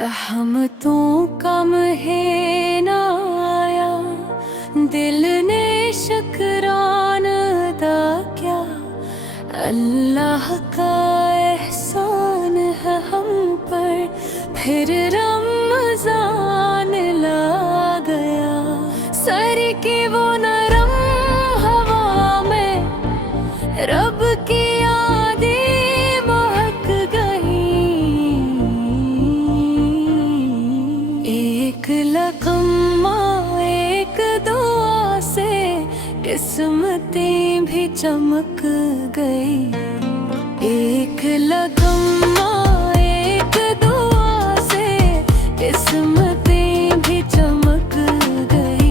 रहमतों का महीना आया, दिल ने शुक्राना अदा किया। अल्लाह का एहसान है हम पर, फिर रमज़ान ला गया। सर की वो नरम हवा में रब की यादें महक गई। एक लकम्मा एक दुआ से किस्मतें भी चमक गई। एक लकम्मा एक दुआ से किस्मतें भी चमक गई।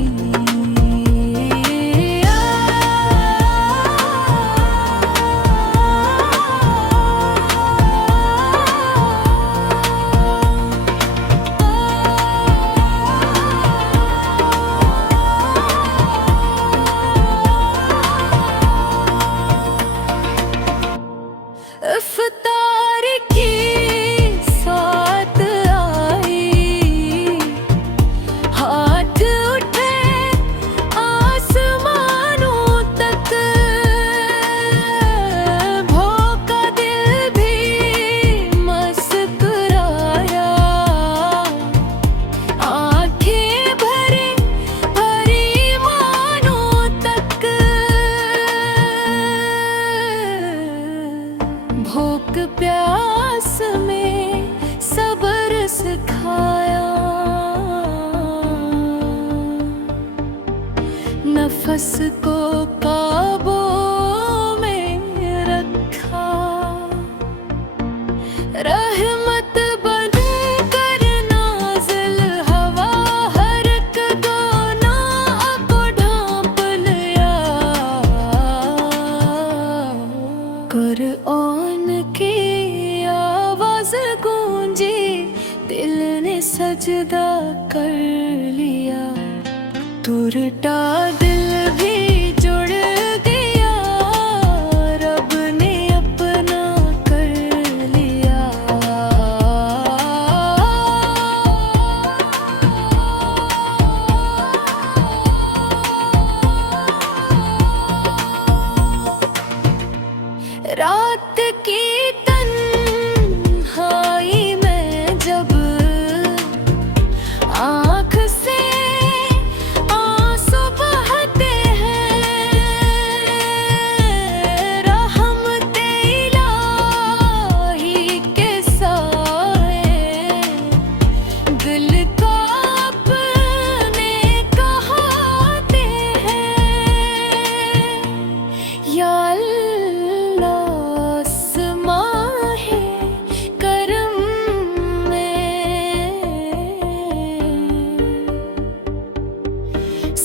इफ्तार की साथ आई, हाथ उठे आसमानों तक। भूखा दिल भी मुस्कुराया, आंखें भरी भरी मानों तक। भूख प्यास में सब्र सिखाया, नफस को काबू में रखा। रहमत बन कर नाज़िल हवा हर एक गुनाह को ढांप लिया। कुरआन की आवाज़ गूंजी, दिल ने सजदा कर लिया। टूटा दिल भी जुड़ गया, रब ने अपना कर लिया। रात की तन्हाई में जब आँख से आंसू बहते हैं, रहमते इलाही के साए दिल को अपने कहाते हैं। या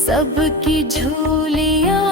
सबकी झोलियां